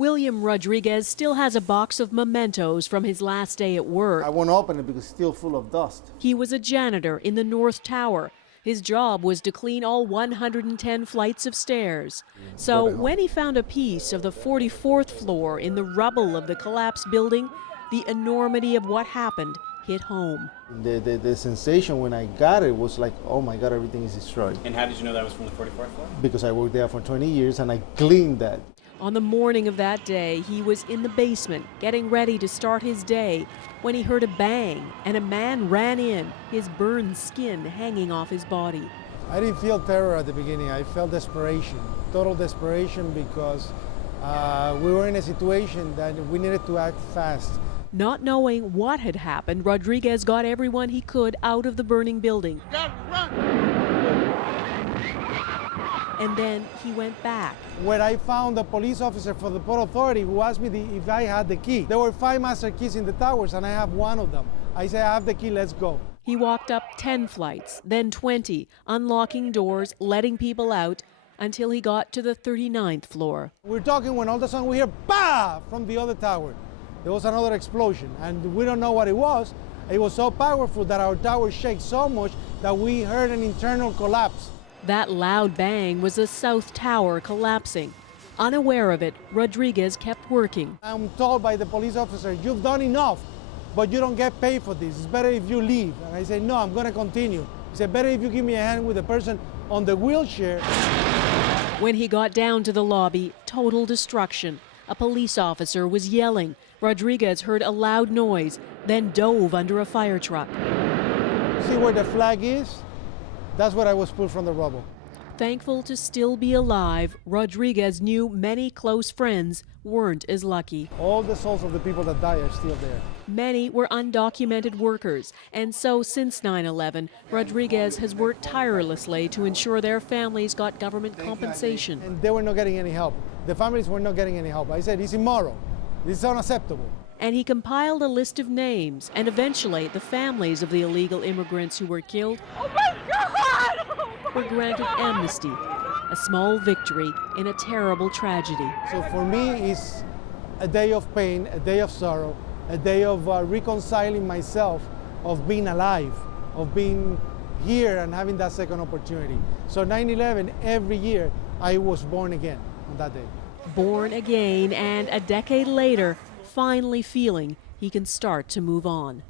William Rodriguez still has a box of mementos from his last day at work. I won't open it because it's still full of dust. He was a janitor in the North Tower. His job was to clean all 110 flights of stairs. So when he found a piece of the 44th floor in the rubble of the collapsed building, the enormity of what happened hit home. The sensation when I got it was like, oh my God, everything is destroyed. And how did you know that was from the 44th floor? Because I worked there for 20 years and I cleaned that. On the morning of that day, he was in the basement getting ready to start his day when he heard a bang and a man ran in, his burned skin hanging off his body. I didn't feel terror at the beginning. I felt desperation, total desperation, because we were in a situation that we needed to act fast. Not knowing what had happened, Rodriguez got everyone he could out of the burning building. And then he went back. Where I found a police officer for the Port Authority who asked me if I had the key. There were 5 master keys in the towers and I have one of them. I said, I have the key, let's go. He walked up 10 flights, then 20, unlocking doors, letting people out, until he got to the 39th floor. We're talking when all of a sudden we hear, bah, from the other tower. There was another explosion and we don't know what it was. It was so powerful that our tower shook so much that we heard an internal collapse. That loud bang was the South Tower collapsing. Unaware of it, Rodriguez kept working. I'm told by the police officer, you've done enough, but you don't get paid for this. It's better if you leave. And I said, no, I'm going to continue. He said, better if you give me a hand with the person on the wheelchair. When he got down to the lobby, total destruction. A police officer was yelling. Rodriguez heard a loud noise, then dove under a fire truck. See where the flag is? That's where I was pulled from the rubble. Thankful to still be alive, Rodriguez knew many close friends weren't as lucky. All the souls of the people that died are still there. Many were undocumented workers, and so since 9/11, Rodriguez has worked tirelessly to ensure their families got government compensation. And they were not getting any help. The families were not getting any help. I said, it's immoral. It's unacceptable. And he compiled a list of names, and eventually the families of the illegal immigrants who were killed were granted amnesty, a small victory in a terrible tragedy. So for me, it's a day of pain, a day of sorrow, a day of reconciling myself, of being alive, of being here and having that second opportunity. So 9/11, every year, I was born again on that day. Born again, and a decade later, finally feeling he can start to move on.